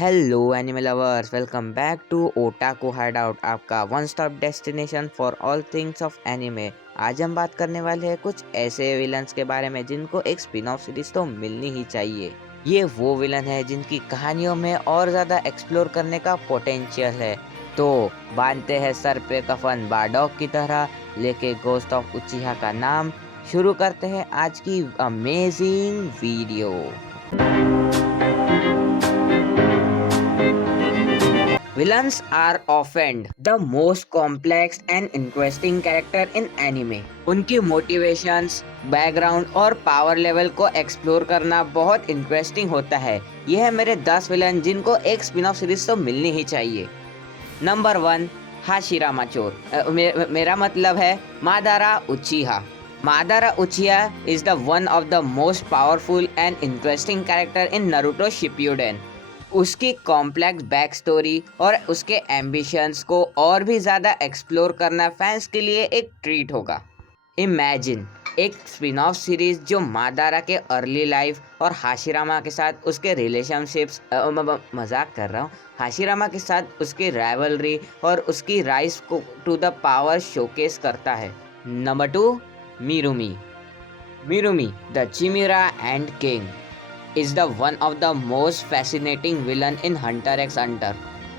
Hello animal lovers, welcome back to Otaku Hideout, आपका one stop destination for all things of anime. आज हम बात करने वाले हैं कुछ ऐसे विलन्स के बारे में जिनको एक स्पिन ऑफ सीरीज तो मिलनी ही चाहिए। ये वो विलन है जिनकी कहानियों में और ज़्यादा एक्सप्लोर करने का पोटेंशियल है। तो बांधते हैं सर पे कफन बारडॉग की तरह, लेके गोस्ट ऑफ उचिहा का नाम, शुरू करते हैं आज की amazing video. Villains are often the most complex and interesting character in anime. उनकी मोटिवेशंस, बैकग्राउंड और पावर लेवल को एक्सप्लोर करना बहुत इंटरेस्टिंग होता है। यह है मेरे 10 विलन जिनको एक स्पिन ऑफ सीरीज तो मिलनी ही चाहिए। नंबर 1, हाशिरामा चोर। मेरा मतलब है Madara Uchiha. Madara Uchiha is the one of the most powerful and interesting character in Naruto Shippuden. उसकी कॉम्प्लेक्स बैक स्टोरी और उसके एम्बिशंस को और भी ज़्यादा एक्सप्लोर करना फैंस के लिए एक ट्रीट होगा। इमेजिन एक स्पिन ऑफ सीरीज जो मादारा के अर्ली लाइफ और हाशिरामा के साथ उसके रिलेशनशिप्स, मजाक कर रहा हूँ, हाशिरामा के साथ उसकी राइवलरी और उसकी राइज को टू द पावर शोकेस करता है। Number 2, Meruem. Meruem the chimera ant king is the one of the most fascinating villain in Hunter x Hunter.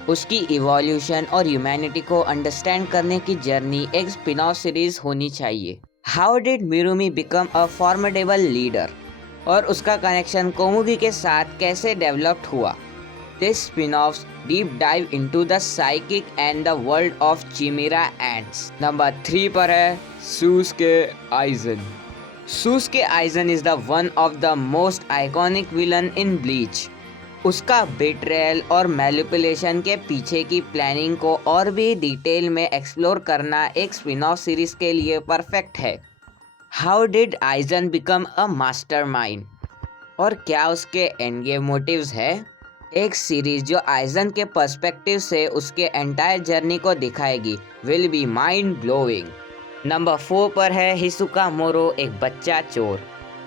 उसकी इवोल्यूशन और ह्यूमैनिटी को अंडरस्टैंड करने की जर्नी एक स्पिन ऑफ सीरीज होनी चाहिए। How did Meruem become a formidable leader और उसका कनेक्शन कोमुगी के साथ कैसे डेवलप्ड हुआ। This spin off deep dive into the psychic and the world of chimera ants. Number 3 पर है Sosuke Aizen. Sosuke Aizen is the one of the most iconic villain in Bleach. उसका betrayal और manipulation के पीछे की planning को और भी डिटेल में एक्सप्लोर करना एक स्पिन ऑफ सीरीज के लिए परफेक्ट है। How did eigen become a mastermind और क्या उसके एंड गेम मोटिव्स है। एक सीरीज जो आइजन के पर्सपेक्टिव से उसके एंटायर जर्नी को दिखाएगी will be mind blowing. Number 4 पर है हिसुका मोरो, एक बच्चा चोर।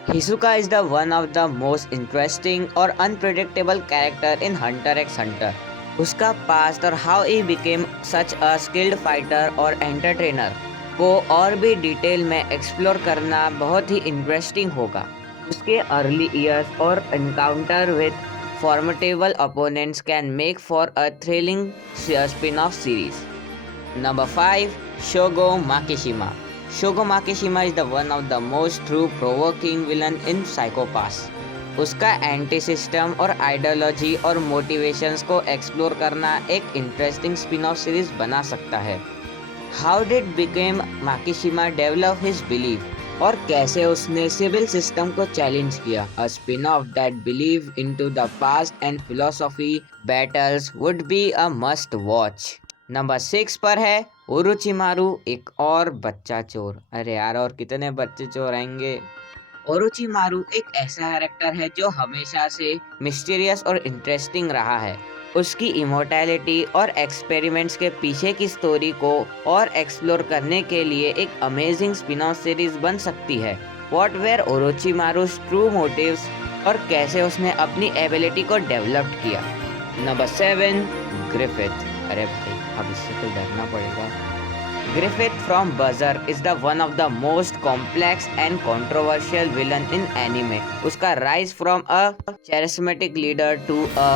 Hisoka is the one of the most interesting और unpredictable character in Hunter x Hunter. उसका पास्ट और how he became such a skilled fighter और एंटरटेनर को और भी डिटेल में एक्सप्लोर करना बहुत ही इंटरेस्टिंग होगा। उसके अर्ली ईयर्स और encounter with formidable opponents can make for a thrilling spin off series. Number 5, Shogo Makishima. Shogo Makishima is the one of the most thought-provoking villain in Psycho Pass. उसका anti system और ideology और motivations को explore करना एक interesting spin off series बना सकता है। How did became Makishima develop his belief और कैसे उसने सिविल सिस्टम को चैलेंज किया। A spin off that believe into the past and philosophy battles would be a must watch. Number 6 पर है ओरोचिमारू, एक और बच्चा चोर। अरे यार, और कितने बच्चे चोर आएंगे। ओरोचिमारू एक ऐसा कैरेक्टर है जो हमेशा से मिस्टीरियस और इंटरेस्टिंग रहा है। उसकी इमोर्टैलिटी और एक्सपेरिमेंट्स के पीछे की स्टोरी को और एक्सप्लोर करने के लिए एक अमेजिंग स्पिन ऑफ सीरीज बन सकती है। व्हाट वेयर ओरोचिमारू's ट्रू मोटिव्स और कैसे उसने अपनी एबिलिटी को डेवलप किया। Number 7, Griffith. अरे भाई, अब इससे तो डरना पड़ेगा। Griffith from Buzzer is the one of the most complex and controversial villain in anime. उसका rise from a charismatic leader to a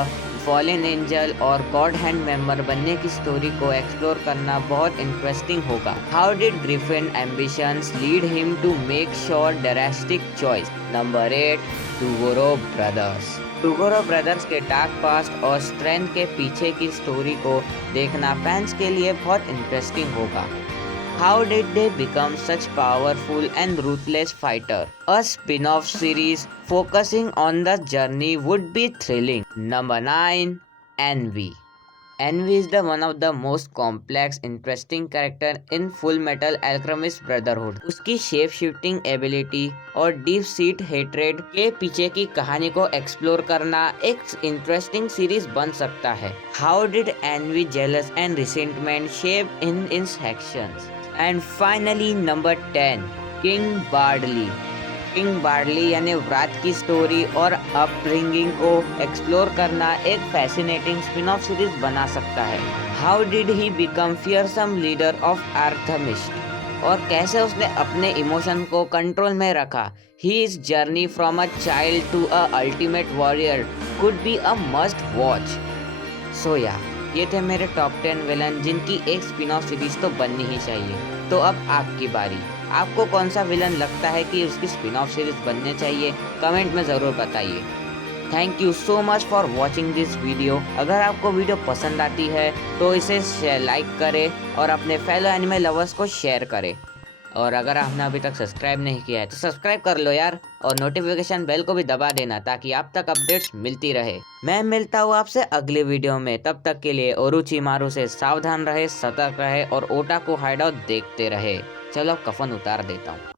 fallen angel और God Hand member बनने की स्टोरी को एक्सप्लोर करना बहुत इंटरेस्टिंग होगा। How did Griffin ambitions lead him to make sure drastic choice? Number 8, Tugoro Brothers. टुगोरो brothers के dark past और strength के पीछे की स्टोरी को देखना फैंस के लिए बहुत इंटरेस्टिंग होगा। How did they become such powerful and ruthless fighter. A spin off series focusing on the journey would be thrilling. Number 9, envy. Envy is the one of the most complex, interesting character in Full Metal Alchemist Brotherhood. उसकी shape shifting ability और deep seat hatred के पीछे की कहानी को explore करना एक interesting series बन सकता है। How did envy, jealous and resentment shape in its actions? And finally, number 10, King Bardley. King barley यानी व्राथ की स्टोरी और अपब्रिंगिंग को एक्सप्लोर करना एक फैसिनेटिंग स्पिन ऑफ सीरीज बना सकता है। How did he become fearsome leader of आर्थमिस्ट, और कैसे उसने अपने इमोशन को कंट्रोल में रखा। His journey from a child to a ultimate warrior could be a must watch. So yeah, ये थे मेरे टॉप 10 विलन जिनकी एक स्पिन ऑफ सीरीज तो बननी ही चाहिए। तो अब आपकी बारी, आपको कौन सा विलन लगता है कि उसकी स्पिन ऑफ सीरीज बनने चाहिए, कमेंट में ज़रूर बताइए। Thank you so much for watching this video. अगर आपको वीडियो पसंद आती है तो इसे लाइक करें और अपने फेलो एनिमे लवर्स को शेयर करें। और अगर आपने अभी तक सब्सक्राइब नहीं किया है तो सब्सक्राइब कर लो यार, और नोटिफिकेशन बेल को भी दबा देना ताकि आप तक अपडेट्स मिलती रहे। मैं मिलता हूँ आपसे अगले वीडियो में, तब तक के लिए ओरोचिमारू से सावधान रहे, सतर्क रहे और ओटाकू हाइडआउट देखते रहे। चलो कफन उतार देता हूँ।